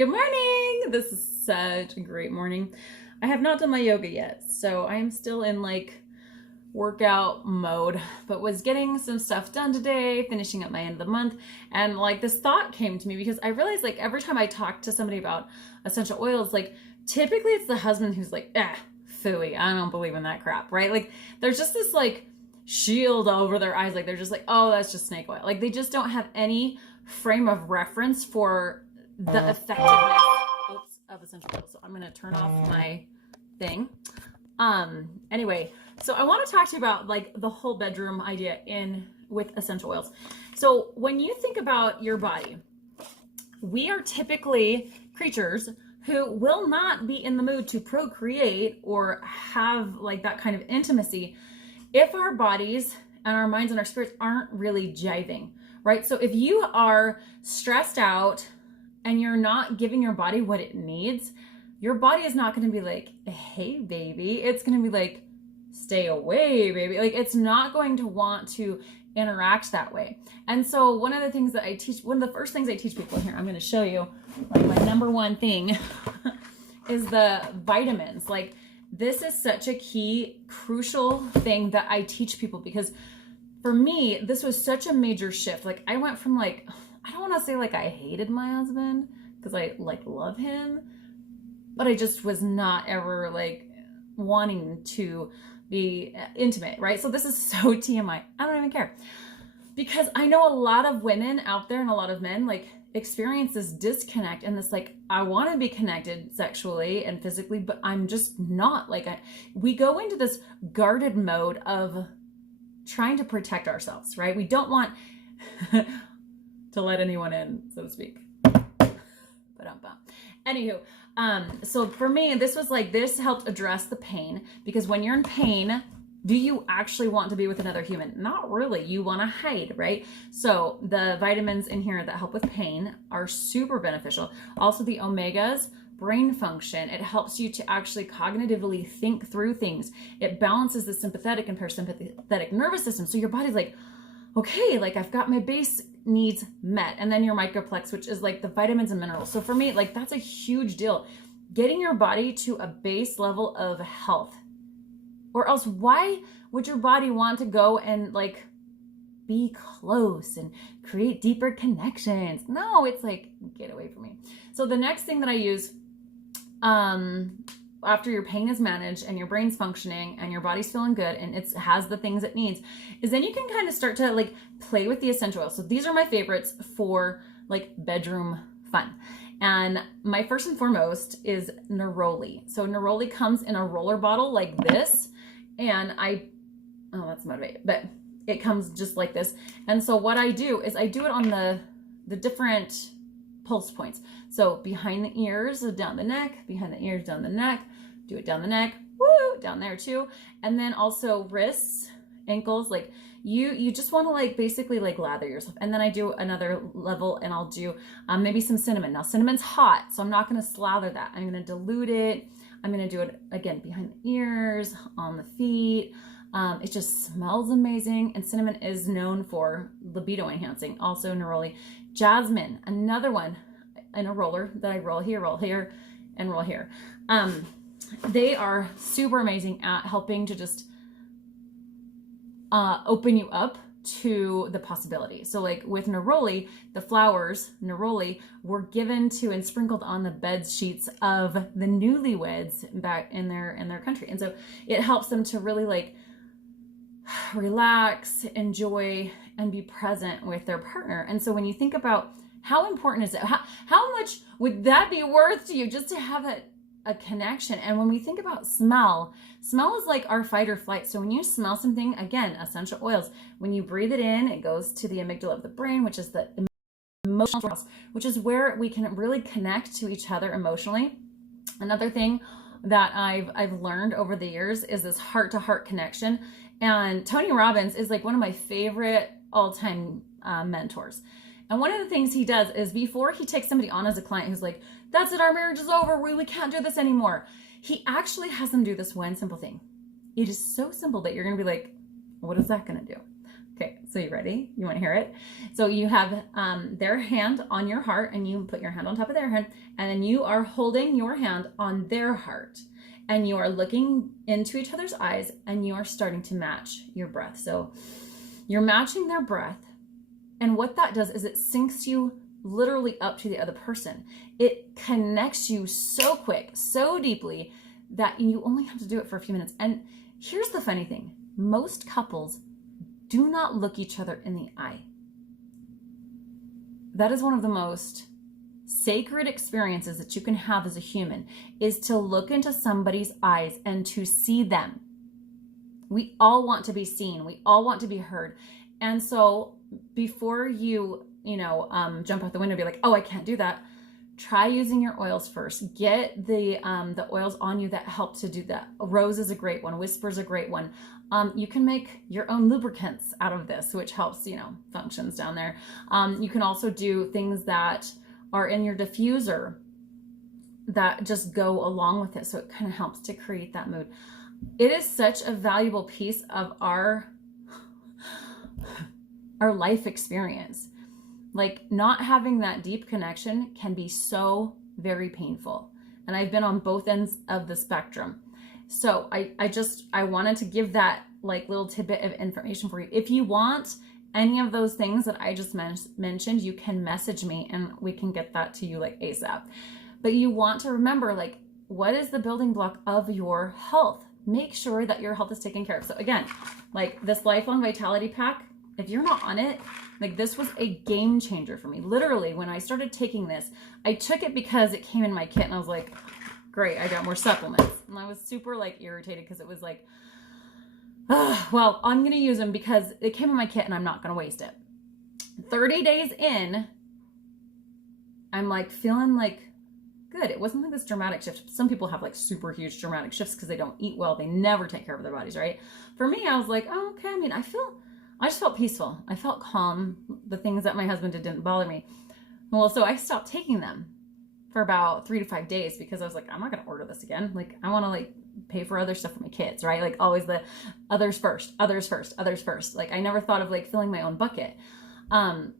Good morning! This is such a great morning. I have not done my yoga yet, so I'm still in like workout mode, but was getting some stuff done today, finishing up my end of the month, and like this thought came to me because I realized like every time I talk to somebody about essential oils, like typically it's the husband who's like, phooey, I don't believe in that crap, right? Like there's just this like shield over their eyes, like they're just like, oh, that's just snake oil. Like they just don't have any frame of reference for the effectiveness of essential oils. So I'm going to turn off my thing. Anyway, so I want to talk to you about like the whole bedroom idea with essential oils. So when you think about your body, we are typically creatures who will not be in the mood to procreate or have like that kind of intimacy if our bodies and our minds and our spirits aren't really jiving, right? So if you are stressed out and you're not giving your body what it needs, your body is not going to be like, hey, baby. It's going to be like, stay away, baby. Like it's not going to want to interact that way. And so one of the things that I teach, one of the first things I teach people here, I'm going to show you like my number one thing is the vitamins. Like this is such a key, crucial thing that I teach people because for me, this was such a major shift. Like I went from like, I don't want to say like I hated my husband because I like love him, but I just was not ever like wanting to be intimate, right? So this is so TMI. I don't even care because I know a lot of women out there and a lot of men like experience this disconnect and this like, I want to be connected sexually and physically, but I'm just not like, we go into this guarded mode of trying to protect ourselves, right? We don't want to let anyone in, so to speak. Anywho, so for me, this was like, this helped address the pain because when you're in pain, do you actually want to be with another human? Not really. You want to hide, right? So the vitamins in here that help with pain are super beneficial. Also the omegas, brain function. It helps you to actually cognitively think through things. It balances the sympathetic and parasympathetic nervous system. So your body's like, okay, like I've got my base needs met. And then your microplex, which is like the vitamins and minerals. So for me, like that's a huge deal. Getting your body to a base level of health. Or else why would your body want to go and like be close and create deeper connections? No, it's like, get away from me. So the next thing that I use after your pain is managed and your brain's functioning and your body's feeling good and it has the things it needs is then you can kind of start to like play with the essential oils. So these are my favorites for like bedroom fun. And my first and foremost is neroli. So neroli comes in a roller bottle like this. And oh, that's motivated, but it comes just like this. And so what I do is I do it on the different pulse points. So behind the ears, down the neck, behind the ears, down the neck, do it down the neck, woo, down there too. And then also wrists, ankles, like you just want to like basically like lather yourself. And then I do another level and I'll do maybe some cinnamon. Now cinnamon's hot, so I'm not going to slather that. I'm going to dilute it. I'm going to do it again behind the ears, on the feet. It just smells amazing. And cinnamon is known for libido enhancing. Also neroli. Jasmine, another one in a roller that I roll here, and roll here. They are super amazing at helping to just open you up to the possibility. So like with neroli, the flowers, neroli, were given to and sprinkled on the bed sheets of the newlyweds back in their country. And so it helps them to really like relax, enjoy, and be present with their partner. And so when you think about how important is it, how much would that be worth to you just to have a connection? And when we think about smell is like our fight or flight. So when you smell something, again, essential oils, when you breathe it in, it goes to the amygdala of the brain, which is the emotional house, which is where we can really connect to each other emotionally. Another thing that I've learned over the years is this heart-to-heart connection. And Tony Robbins is like one of my favorite all-time mentors. And one of the things he does is before he takes somebody on as a client who's like, that's it, our marriage is over, we can't do this anymore, he actually has them do this one simple thing. It is so simple that you're going to be like, what is that going to do? Okay, so you ready? You want to hear it? So you have their hand on your heart, and you put your hand on top of their hand, and then you are holding your hand on their heart, and you are looking into each other's eyes, and you are starting to match your breath. So you're matching their breath, and what that does is it syncs you literally up to the other person. It connects you so quick, so deeply, that you only have to do it for a few minutes. And here's the funny thing. Most couples do not look each other in the eye. That is one of the most sacred experiences that you can have as a human, is to look into somebody's eyes and to see them. We all want to be seen. We all want to be heard. And so before you jump out the window and be like, oh, I can't do that, try using your oils first. Get the oils on you that help to do that. Rose is a great one. Whisper is a great one. You can make your own lubricants out of this, which helps, functions down there. You can also do things that are in your diffuser that just go along with it. So it kind of helps to create that mood. It is such a valuable piece of our life experience. Like, not having that deep connection can be so very painful. And I've been on both ends of the spectrum. So I wanted to give that like little tidbit of information for you. If you want any of those things that I just mentioned, you can message me and we can get that to you like ASAP. But you want to remember, like, what is the building block of your health? Make sure that your health is taken care of. So again, like this Lifelong Vitality Pack, if you're not on it, like, this was a game changer for me. Literally, when I started taking this, I took it because it came in my kit and I was like, great, I got more supplements. And I was super like irritated because it was like, well, I'm going to use them because it came in my kit and I'm not going to waste it. 30 days in, I'm like feeling like good. It wasn't like this dramatic shift. Some people have like super huge dramatic shifts because they don't eat well. They never take care of their bodies, right? For me, I was like, oh, okay. I mean, I just felt peaceful. I felt calm. The things that my husband did didn't bother me. Well, so I stopped taking them for about 3 to 5 days because I was like, I'm not going to order this again. Like, I want to like pay for other stuff for my kids, right? Like, always the others first, others first, others first. Like, I never thought of like filling my own bucket. 3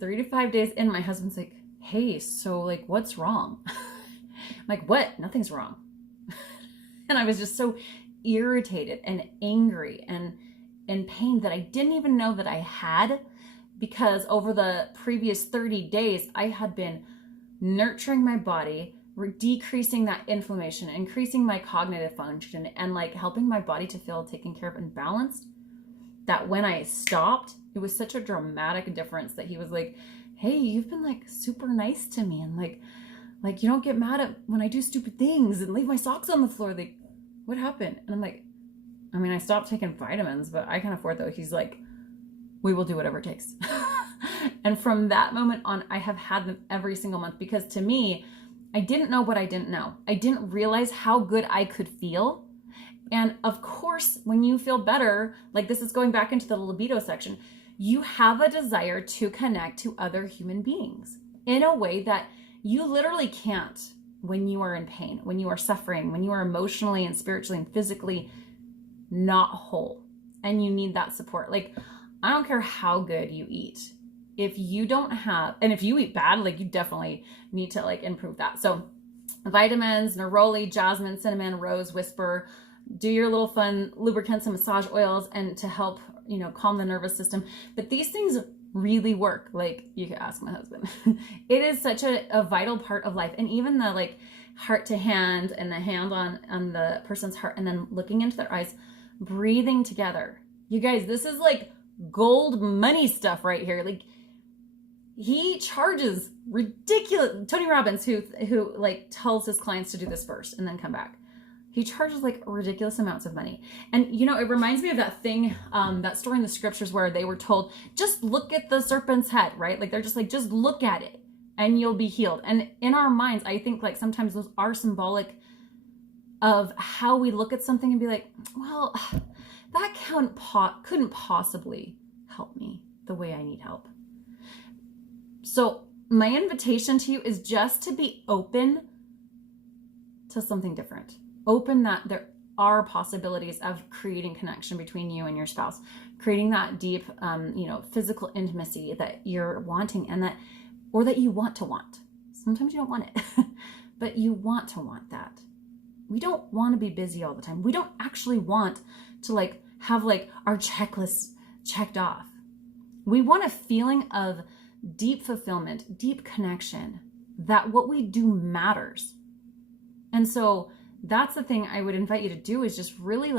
to 5 days in, my husband's like, hey, so like, what's wrong? I'm like, what? Nothing's wrong. And I was just so irritated and angry and in pain that I didn't even know that I had, because over the previous 30 days, I had been nurturing my body, decreasing that inflammation, increasing my cognitive function, and like helping my body to feel taken care of and balanced, that when I stopped, it was such a dramatic difference that he was like, hey, you've been like super nice to me. And like you don't get mad at when I do stupid things and leave my socks on the floor. Like, what happened? And I'm like, I mean, I stopped taking vitamins, but I can afford those. He's like, we will do whatever it takes. And from that moment on, I have had them every single month, because to me, I didn't know what I didn't know. I didn't realize how good I could feel. And of course, when you feel better, like this is going back into the libido section, you have a desire to connect to other human beings in a way that you literally can't when you are in pain, when you are suffering, when you are emotionally and spiritually and physically not whole, and you need that support. Like, I don't care how good you eat. If you don't have, and if you eat bad, like, you definitely need to like improve that. So vitamins, neroli, jasmine, cinnamon, rose, whisper, do your little fun lubricants and massage oils, and to help, calm the nervous system. But these things really work. Like, you can ask my husband. It is such a vital part of life. And even the like heart to hand, and the hand on the person's heart, and then looking into their eyes, breathing together. You guys, this is like gold money stuff right here. Like, he charges ridiculous. Tony Robbins, who like tells his clients to do this first and then come back, he charges like ridiculous amounts of money. And it reminds me of that thing, that story in the scriptures where they were told, just look at the serpent's head, right? Like, they're just like, just look at it and you'll be healed. And in our minds, I think like sometimes those are symbolic of how we look at something and be like, well, that couldn't possibly help me the way I need help. So my invitation to you is just to be open to something different. Open that there are possibilities of creating connection between you and your spouse, creating that deep, physical intimacy that you're wanting or that you want to want. Sometimes you don't want it, but you want to want that. We don't want to be busy all the time. We don't actually want to have our checklist checked off. We want a feeling of deep fulfillment, deep connection, that what we do matters. And so that's the thing I would invite you to do, is just really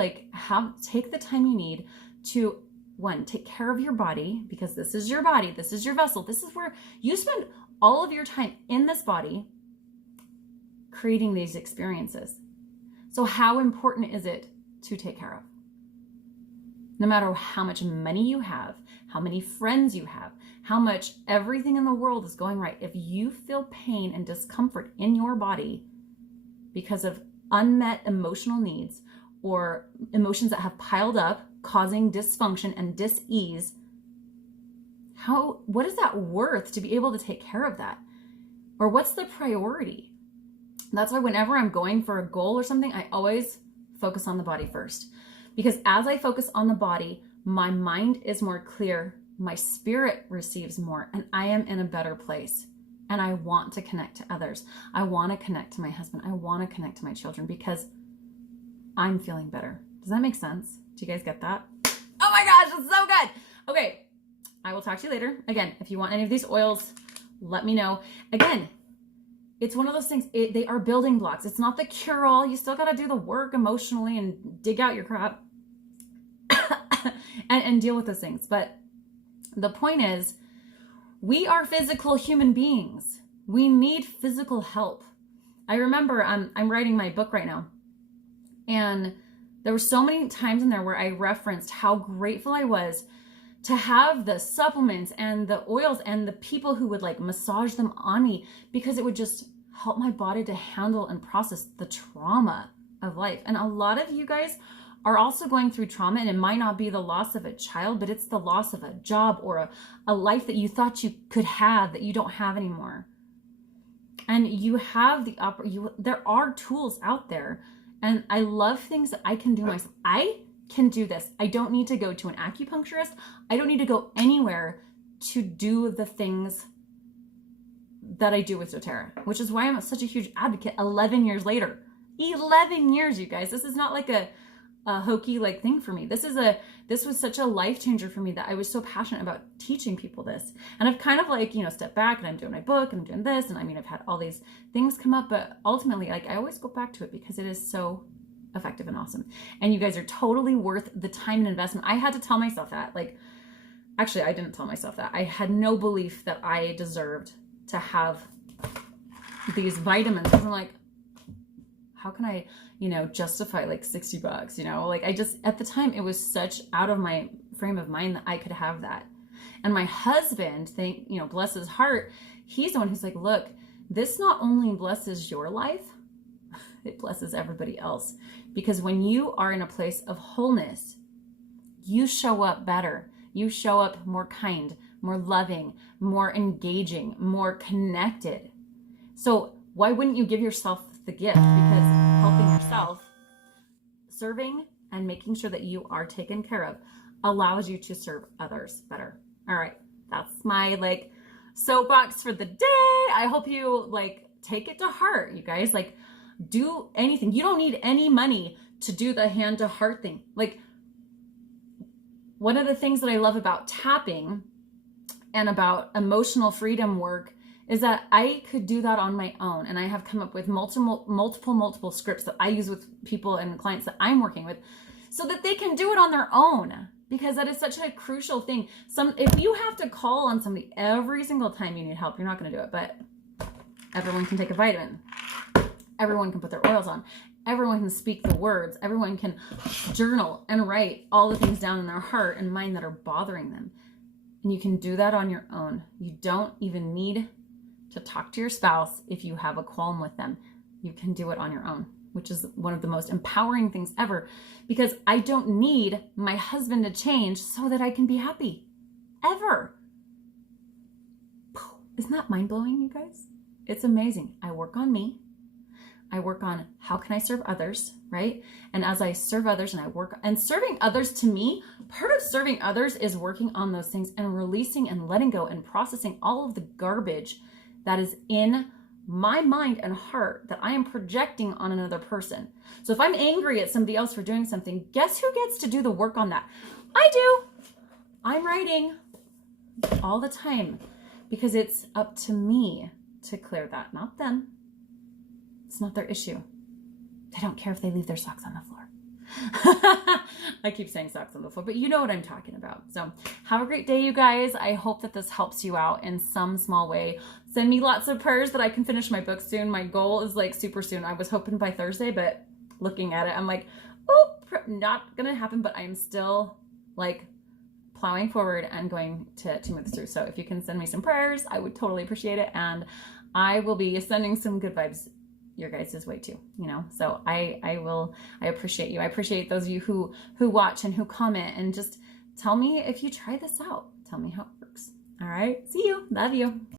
take the time you need to, one, take care of your body, because this is your body, this is your vessel, this is where you spend all of your time in this body creating these experiences. So how important is it to take care of? No matter how much money you have, how many friends you have, how much everything in the world is going right, if you feel pain and discomfort in your body because of unmet emotional needs or emotions that have piled up, causing dysfunction and dis-ease, what is that worth to be able to take care of that? Or what's the priority? That's why whenever I'm going for a goal or something, I always focus on the body first. Because as I focus on the body, my mind is more clear, my spirit receives more, and I am in a better place. And I want to connect to others. I want to connect to my husband. I want to connect to my children because I'm feeling better. Does that make sense? Do you guys get that? Oh my gosh, it's so good. Okay, I will talk to you later. Again, if you want any of these oils, let me know. Again, it's one of those things, they are building blocks. It's not the cure-all. You still got to do the work emotionally and dig out your crap and deal with those things. But the point is, we are physical human beings. We need physical help. I remember I'm writing my book right now, and there were so many times in there where I referenced how grateful I was to have the supplements and the oils and the people who would massage them on me, because it would just help my body to handle and process the trauma of life. And a lot of you guys are also going through trauma, and it might not be the loss of a child, but it's the loss of a job or a life that you thought you could have that you don't have anymore. And you have there are tools out there, and I love things that I can do myself. I can do this. I don't need to go to an acupuncturist. I don't need to go anywhere to do the things that I do with doTERRA, which is why I'm such a huge advocate 11 years later. 11 years, you guys. This is not like a hokey thing for me. This was such a life changer for me that I was so passionate about teaching people this. And I've kind of stepped back, and I'm doing my book and I'm doing this, and I've had all these things come up, but ultimately I always go back to it because it is so effective and awesome. And you guys are totally worth the time and investment. I had to tell myself that. Actually, I didn't tell myself that. I had no belief that I deserved to have these vitamins. Because I'm like, how can I, justify $60, I just, at the time, it was such out of my frame of mind that I could have that. And my husband, bless his heart, he's the one who's like, look, this not only blesses your life, it blesses everybody else. Because when you are in a place of wholeness, you show up better. You show up more kind, more loving, more engaging, more connected. So why wouldn't you give yourself the gift? Because helping yourself, serving and making sure that you are taken care of allows you to serve others better. All right, that's my soapbox for the day. I hope you take it to heart, you guys. Do anything. You don't need any money to do the hand to heart thing. One of the things that I love about tapping and about emotional freedom work is that I could do that on my own. And I have come up with multiple scripts that I use with people and clients that I'm working with so that they can do it on their own, because that is such a crucial thing. If you have to call on somebody every single time you need help, you're not going to do it. But everyone can take a vitamin. Everyone can put their oils on. Everyone can speak the words. Everyone can journal and write all the things down in their heart and mind that are bothering them. And you can do that on your own. You don't even need to talk to your spouse if you have a qualm with them. You can do it on your own, which is one of the most empowering things ever, because I don't need my husband to change so that I can be happy. Ever. Isn't that mind-blowing, you guys? It's amazing. I work on me. I work on how can I serve others, right? And as I serve others and I work, and serving others, to me, part of serving others is working on those things and releasing and letting go and processing all of the garbage that is in my mind and heart that I am projecting on another person. So if I'm angry at somebody else for doing something, guess who gets to do the work on that? I do. I'm writing all the time because it's up to me to clear that, not them. It's not their issue. They don't care if they leave their socks on the floor. I keep saying socks on the floor, but you know what I'm talking about. So have a great day, you guys. I hope that this helps you out in some small way. Send me lots of prayers that I can finish my book soon. My goal is like super soon. I was hoping by Thursday, but looking at it, I'm like, oh, not gonna happen, but I'm still like plowing forward and going to move this through. So if you can send me some prayers, I would totally appreciate it. And I will be sending some good vibes your guys' way too, you know? So I appreciate you. I appreciate those of you who watch and who comment and just tell me if you try this out. Tell me how it works. All right. See you. Love you.